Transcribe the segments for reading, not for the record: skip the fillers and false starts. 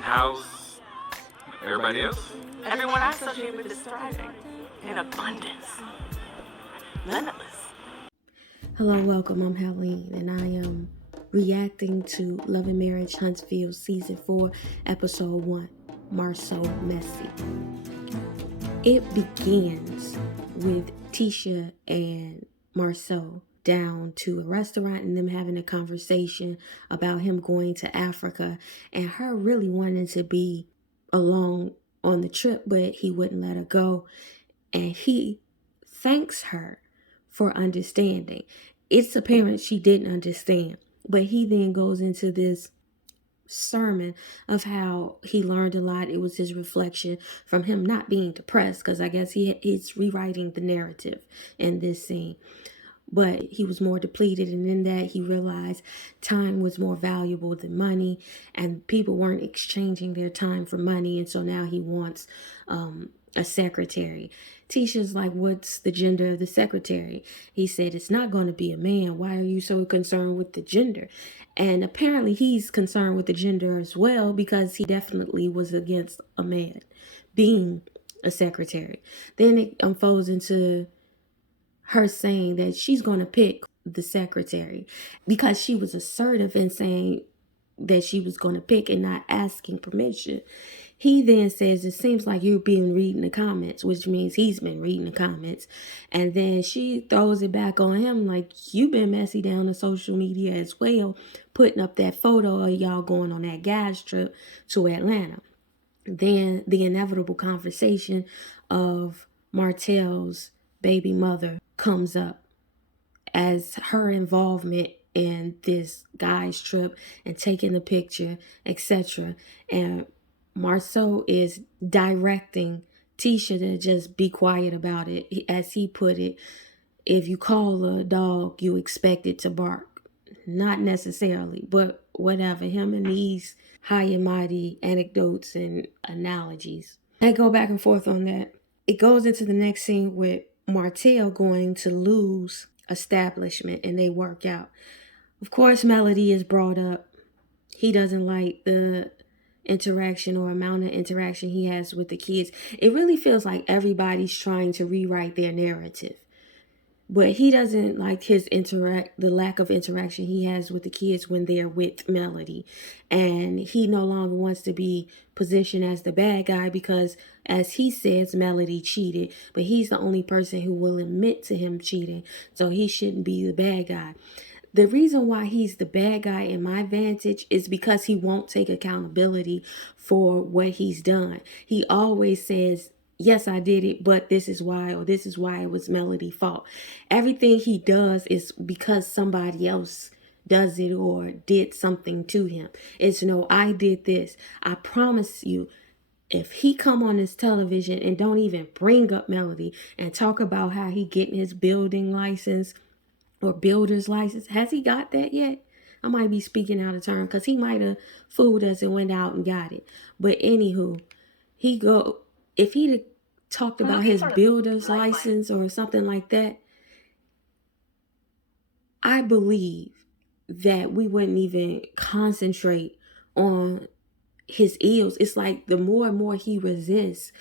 How's everybody else? Everyone I associate with is thriving in abundance. Limitless. Hello, welcome. I'm Helene, and I am reacting to Love and Marriage Huntsville Season 4, Episode 1, Marceau Messy. It begins with Tisha and Marceau down to a restaurant and them having a conversation about him going to Africa and her really wanting to be along on the trip, but he wouldn't let her go. And he thanks her for understanding. It's apparent she didn't understand, but he then goes into this sermon of how he learned a lot. It was his reflection from him not being depressed, because I guess he's rewriting the narrative in this scene. But he was more depleted, and in that he realized time was more valuable than money, and people weren't exchanging their time for money, and so now he wants a secretary. Tisha's like, what's the gender of the secretary? He said, it's not going to be a man. Why are you so concerned with the gender? And apparently he's concerned with the gender as well, because he definitely was against a man being a secretary. Then it unfolds into her saying that she's going to pick the secretary because she was assertive in saying that she was going to pick and not asking permission. He then says, it seems like you've been reading the comments, which means he's been reading the comments. And then she throws it back on him like, you've been messy down on social media as well, putting up that photo of y'all going on that guys trip to Atlanta. Then the inevitable conversation of Martell's baby mother comes up as her involvement in this guy's trip and taking the picture, etc. And Marceau is directing Tisha to just be quiet about it. As he put it, if you call a dog, you expect it to bark. Not necessarily, but whatever. Him and these high and mighty anecdotes and analogies. They go back and forth on that. It goes into the next scene with Martell going to Lou's establishment and they work out. Of course, Melody is brought up. He doesn't like the interaction or amount of interaction he has with the kids. It really feels like everybody's trying to rewrite their narrative. But he doesn't like the lack of interaction he has with the kids when they're with Melody. And he no longer wants to be positioned as the bad guy because, as he says, Melody cheated. But he's the only person who will admit to him cheating. So he shouldn't be the bad guy. The reason why he's the bad guy in my vantage is because he won't take accountability for what he's done. He always says, yes, I did it, but this is why, or this is why it was Melody's fault. Everything he does is because somebody else does it or did something to him. It's no, I did this. I promise you, if he come on this television and don't even bring up Melody and talk about how he getting his building license or builder's license, has he got that yet? I might be speaking out of turn because he might have fooled us and went out and got it. But anywho, if he'd talked about his builder's license or something like that, I believe that we wouldn't even concentrate on his ills. It's like the more and more he resists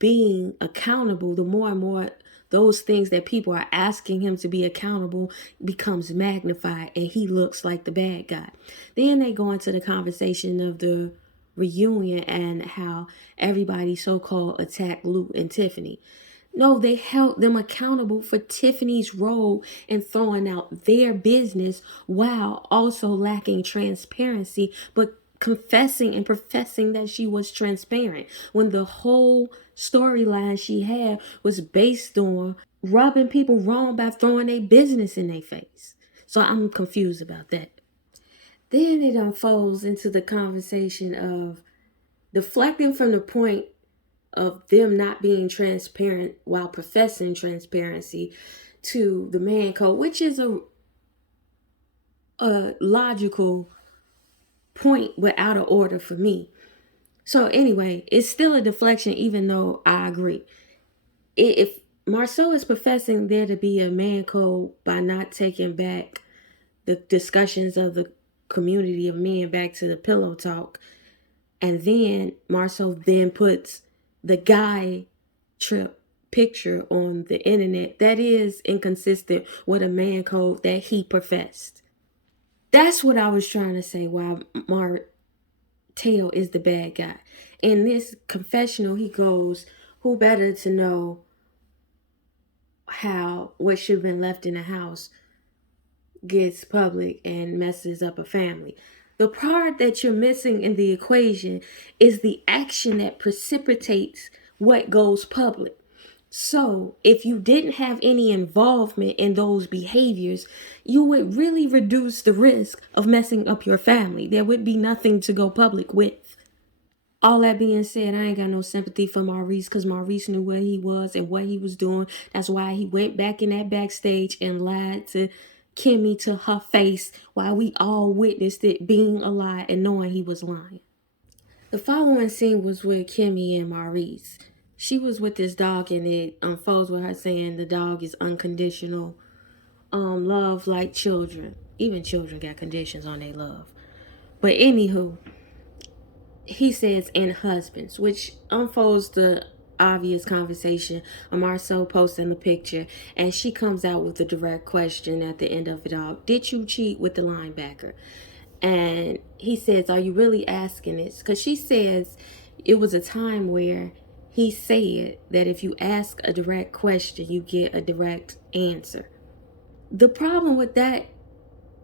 being accountable, the more and more those things that people are asking him to be accountable becomes magnified and he looks like the bad guy. Then they go into the conversation of the reunion and how everybody so-called attacked Lou and Tiffany. No, they held them accountable for Tiffany's role in throwing out their business while also lacking transparency, but confessing and professing that she was transparent when the whole storyline she had was based on rubbing people wrong by throwing their business in their face. So I'm confused about that. Then it unfolds into the conversation of deflecting from the point of them not being transparent while professing transparency to the man code, which is a logical point but out of order for me. So anyway, it's still a deflection even though I agree. If Marceau is professing there to be a man code by not taking back the discussions of the community of men back to the pillow talk, And then Marcel then puts the guy trip picture on the internet that is inconsistent with a man code that he professed. That's what I was trying to say, why Martell is the bad guy. In this confessional, he goes, who better to know how what should have been left in the house gets public and messes up a family. The part that you're missing in the equation is the action that precipitates what goes public. So, if you didn't have any involvement in those behaviors, you would really reduce the risk of messing up your family. There would be nothing to go public with. All that being said, I ain't got no sympathy for Maurice because Maurice knew where he was and what he was doing. That's why he went back in that backstage and lied to Kimmy to her face while we all witnessed it being a lie and knowing he was lying. The following scene was with Kimmy and Maurice. She was with this dog and it unfolds with her saying the dog is unconditional. Love like children. Even children got conditions on their love. But anywho, he says in husbands, which unfolds the obvious conversation of Marcel posting the picture, and she comes out with a direct question at the end of it all. Did you cheat with the linebacker? And he says, are you really asking this? Because she says it was a time where he said that if you ask a direct question, you get a direct answer. The problem with that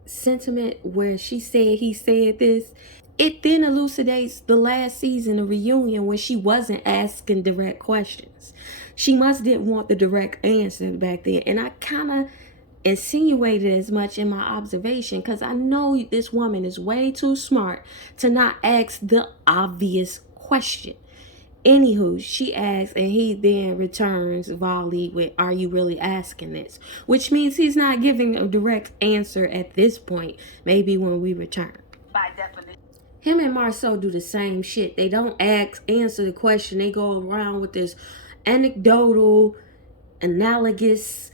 sentiment where she said he said this, it then elucidates the last season of Reunion when she wasn't asking direct questions. She must didn't want the direct answer back then. And I kind of insinuated as much in my observation because I know this woman is way too smart to not ask the obvious question. Anywho, she asks and he then returns volley with, are you really asking this? Which means he's not giving a direct answer at this point, maybe when we return. By definition. Him and Marcel do the same shit. They don't answer the question. They go around with this anecdotal, analogous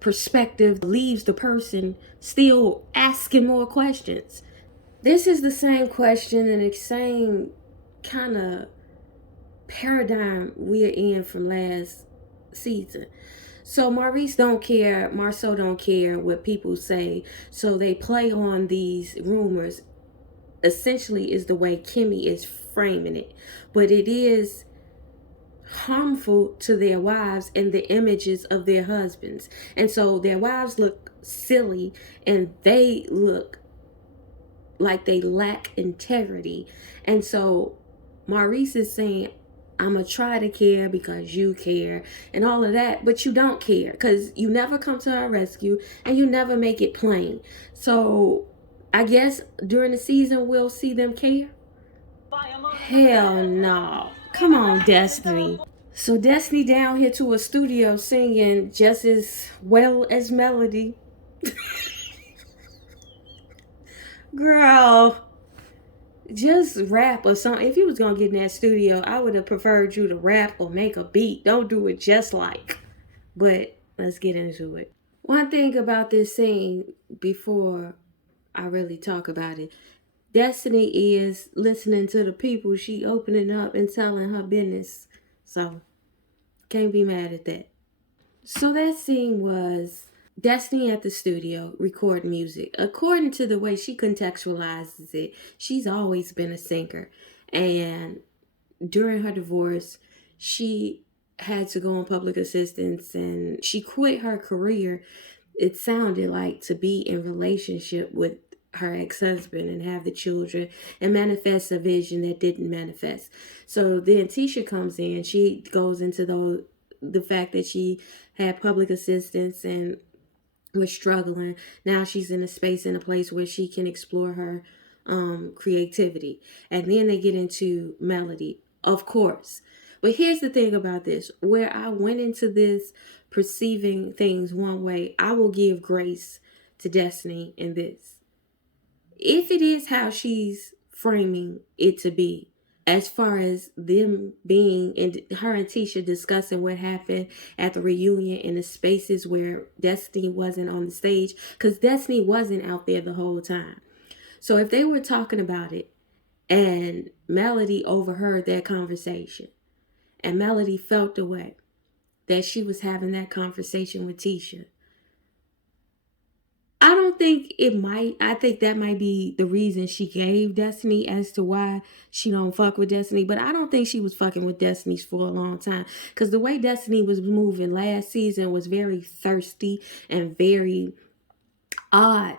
perspective, leaves the person still asking more questions. This is the same question and the same kind of paradigm we're in from last season. So Maurice don't care, Marcel don't care what people say, so they play on these rumors. Essentially is the way Kimmy is framing it, but it is harmful to their wives and the images of their husbands. And so their wives look silly and they look like they lack integrity. And so Maurice is saying, I'm going to try to care because you care and all of that, but you don't care because you never come to our rescue and you never make it plain. So I guess during the season we'll see them care? Hell no. Come on, Destiny. So Destiny down here to a studio singing just as well as Melody. Girl, just rap or something. If you was gonna get in that studio, I would have preferred you to rap or make a beat. Don't do it just like. But let's get into it. One thing about this scene before I really talk about it, Destiny is listening to the people. She opening up and telling her business. So, can't be mad at that. So that scene was Destiny at the studio recording music. According to the way she contextualizes it, she's always been a singer. And during her divorce, she had to go on public assistance and she quit her career, it sounded like, to be in relationship with her ex-husband and have the children and manifest a vision that didn't manifest. So then Tisha comes in. She goes into the fact that she had public assistance and was struggling. Now she's in a space, in a place where she can explore her creativity. And then they get into Melody, of course. But here's the thing about this. Where I went into this perceiving things one way, I will give grace to Destiny in this. If it is how she's framing it to be, as far as them being, and her and Tisha discussing what happened at the reunion in the spaces where Destiny wasn't on the stage, because Destiny wasn't out there the whole time. So if they were talking about it And Melody overheard that conversation. And Melody felt the way that she was having that conversation with Tisha. I don't think it might. I think that might be the reason she gave Destiny as to why she don't fuck with Destiny. But I don't think she was fucking with Destiny for a long time. Because the way Destiny was moving last season was very thirsty and very odd.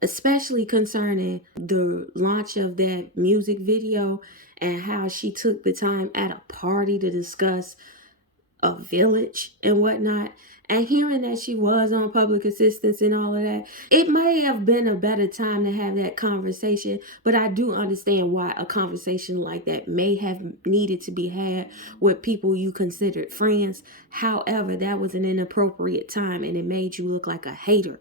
Especially concerning the launch of that music video and how she took the time at a party to discuss a village and whatnot, and hearing that she was on public assistance and all of that, it may have been a better time to have that conversation. But I do understand why a conversation like that may have needed to be had with people you considered friends. However, that was an inappropriate time and it made you look like a hater.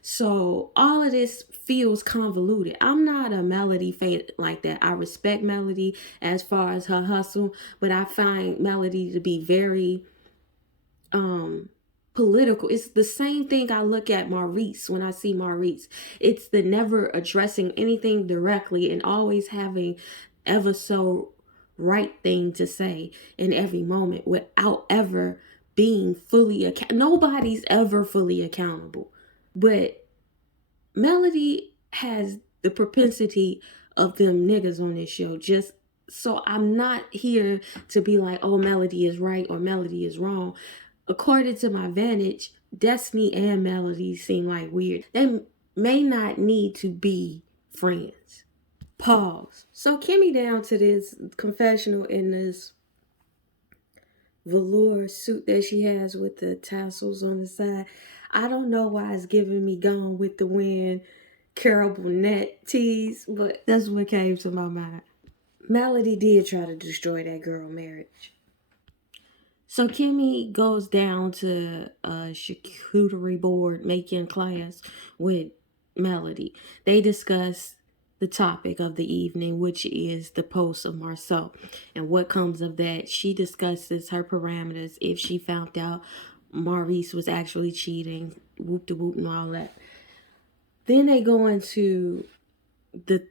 So all of this feels convoluted. I'm not a Melody fan like that. I respect Melody as far as her hustle, but I find Melody to be very political. It's the same thing I look at Maurice when I see Maurice. It's the never addressing anything directly and always having ever so right thing to say in every moment without ever being fully nobody's ever fully accountable. But Melody has the propensity of them niggas on this show. Just so I'm not here to be like, oh, Melody is right or Melody is wrong. According to my vantage, Destiny and Melody seem like weird. They may not need to be friends. Pause. So Kimmy down to this confessional in this velour suit that she has with the tassels on the side. I don't know why it's giving me Gone with the Wind, Carol Burnett tease, but that's what came to my mind. Melody did try to destroy that girl marriage. So Kimmy goes down to a charcuterie board making class with Melody. They discuss the topic of the evening, which is the post of Marceau. And what comes of that, she discusses her parameters if she found out Maurice was actually cheating, whoop-de-whoop and all that. Then they go into the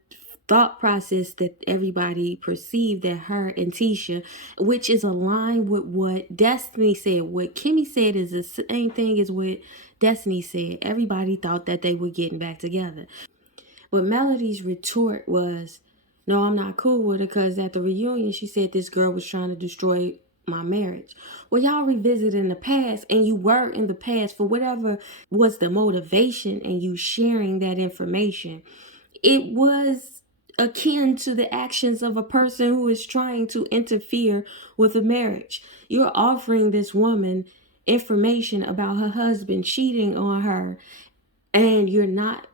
thought process that everybody perceived that her and Tisha, which is aligned with what Destiny said. What Kimmy said is the same thing as what Destiny said. Everybody thought that they were getting back together. But Melody's retort was, no, I'm not cool with her because at the reunion, she said this girl was trying to destroy my marriage. Well, y'all revisiting the past, and you were in the past for whatever was the motivation and you sharing that information. It was akin to the actions of a person who is trying to interfere with a marriage. You're offering this woman information about her husband cheating on her, and you're not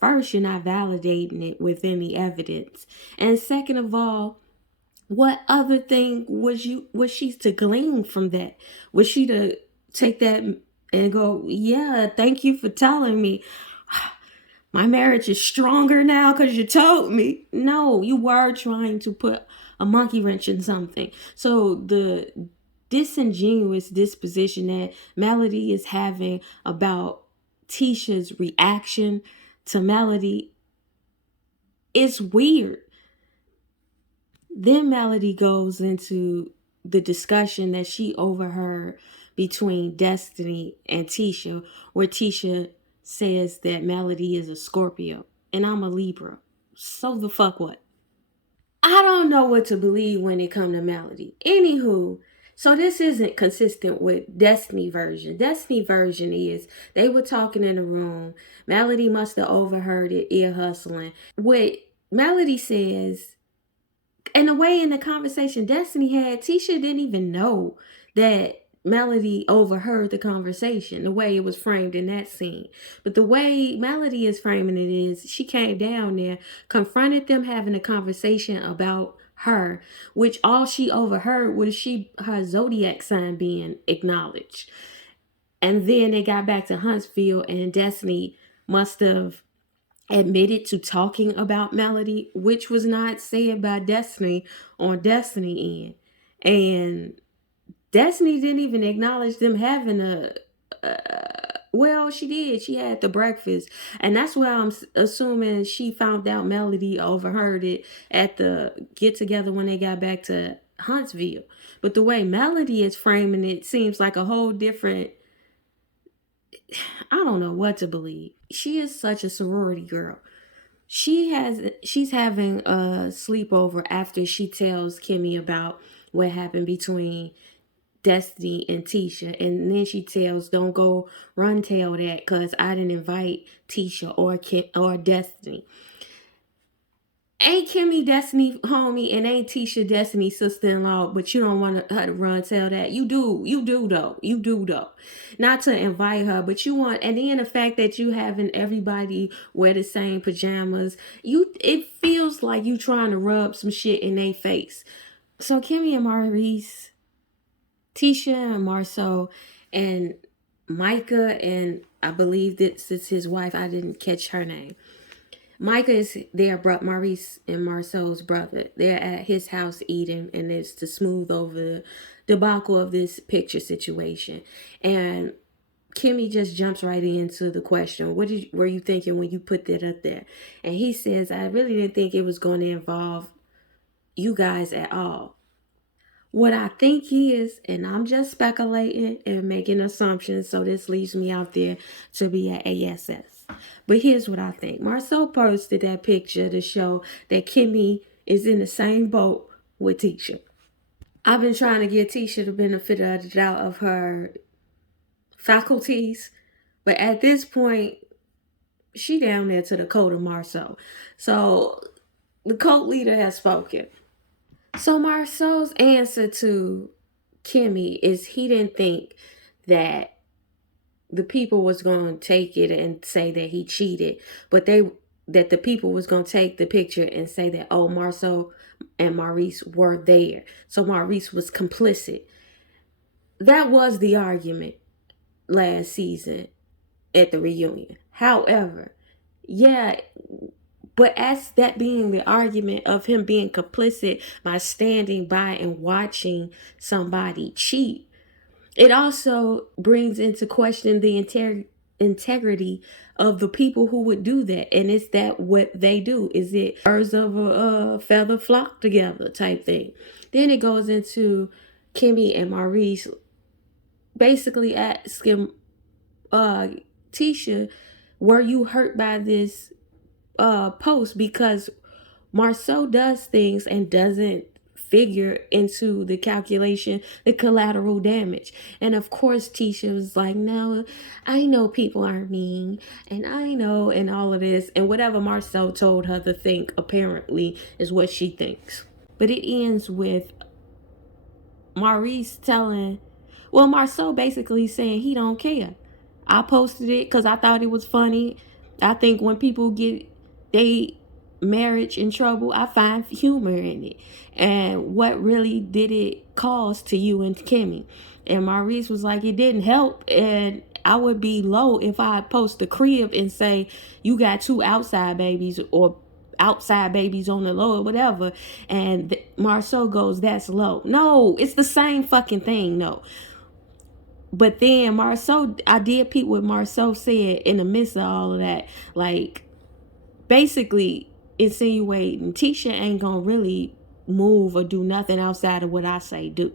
validating it with any evidence. And second of all, what other thing was she to glean from that? Was she to take that and go, yeah, thank you for telling me. My marriage is stronger now because you told me. No, you were trying to put a monkey wrench in something. So the disingenuous disposition that Melody is having about Tisha's reaction to Melody is weird. Then Melody goes into the discussion that she overheard between Destiny and Tisha, where Tisha says that Melody is a Scorpio and I'm a Libra. So the fuck what? I don't know what to believe when it comes to Melody. Anywho, so this isn't consistent with Destiny version. Destiny version is they were talking in a room. Melody must have overheard it, ear hustling. What Melody says, and the way in the conversation Destiny had, Tisha didn't even know that Melody overheard the conversation, the way it was framed in that scene. But the way Melody is framing it is she came down there, confronted them having a conversation about her, which all she overheard was her zodiac sign being acknowledged. And then they got back to Huntsville and Destiny must have admitted to talking about Melody, which was not said by Destiny on Destiny end. And Destiny didn't even acknowledge them having Well, she did. She had the breakfast. And that's why I'm assuming she found out Melody overheard it at the get together when they got back to Huntsville. But the way Melody is framing it seems like a whole different. I don't know what to believe. She is such a sorority girl. She's having a sleepover after she tells Kimmy about what happened between Destiny and Tisha, and then she tells, "Don't go run tell that, because I didn't invite Tisha or Kim or Destiny." Ain't Kimmy Destiny homie, and ain't Tisha Destiny sister-in-law, but you don't want her to run tell that. You do though. Not to invite her, but you want, and then the fact that you having everybody wear the same pajamas, it feels like you trying to rub some shit in their face. So Kimmy and Maurice, Tisha and Marceau, and Micah, and I believe this is his wife. I didn't catch her name. Micah is Maurice and Marceau's brother. They're at his house eating, and it's to smooth over the debacle of this picture situation. And Kimmy just jumps right into the question, what were you thinking when you put that up there? And he says, I really didn't think it was going to involve you guys at all. What I think is, and I'm just speculating and making assumptions, so this leaves me out there to be at ASS. But here's what I think. Marceau posted that picture to show that Kimmy is in the same boat with Tisha. I've been trying to give Tisha the benefit of the doubt of her faculties, but at this point, she down there to the code of Marceau. So the cult leader has spoken. So Marceau's answer to Kimmy is he didn't think that the people was going to take it and say that he cheated, but that the people was going to take the picture and say that, oh, Marceau and Maurice were there. So Maurice was complicit. That was the argument last season at the reunion. However, yeah, but as that being the argument of him being complicit by standing by and watching somebody cheat, it also brings into question the integrity of the people who would do that. And is that what they do? Is it birds of a feather flock together type thing? Then it goes into Kimmy and Maurice basically asking Tisha, were you hurt by this post? Because Marceau does things and doesn't figure into the calculation the collateral damage. And of course Tisha was like, no, I know people are mean, and I know, and all of this, and whatever Marceau told her to think apparently is what she thinks. But it ends with Maurice Marceau basically saying he don't care. I posted it because I thought it was funny. I think when people get they marriage in trouble, I find humor in it. And what really did it cause to you and Kimmy? And Maurice was like, it didn't help. And I would be low if I post the crib and say, you got 2 outside babies or outside babies on the low or whatever. And Marceau goes, that's low. No, it's the same fucking thing. No. But then Marceau, I did peep what Marceau said in the midst of all of that. Like, basically insinuating Tisha ain't gonna really move or do nothing outside of what I say do.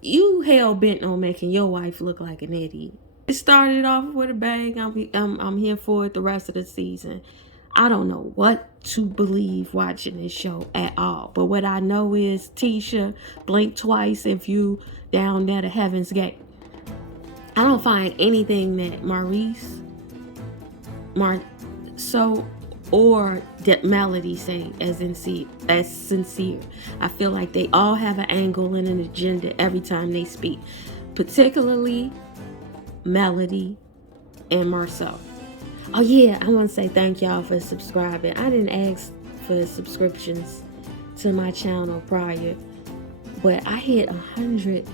You hell bent on making your wife look like an idiot. It started off with a bang. I'm here for it the rest of the season. I don't know what to believe watching this show at all. But what I know is Tisha, blink twice if you down there to Heaven's Gate. I don't find anything that Maurice, Marceau, or that Melody say as sincere. I feel like they all have an angle and an agenda every time they speak. Particularly Melody and Marceau. Oh yeah, I want to say thank y'all for subscribing. I didn't ask for subscriptions to my channel prior, but I hit 100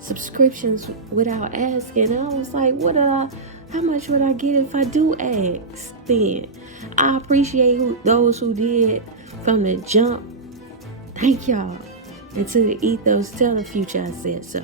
subscriptions without asking. And I was like, how much would I get if I do ask then? I appreciate those who did from the jump. Thank y'all. And to the ethos, tell the future I said so.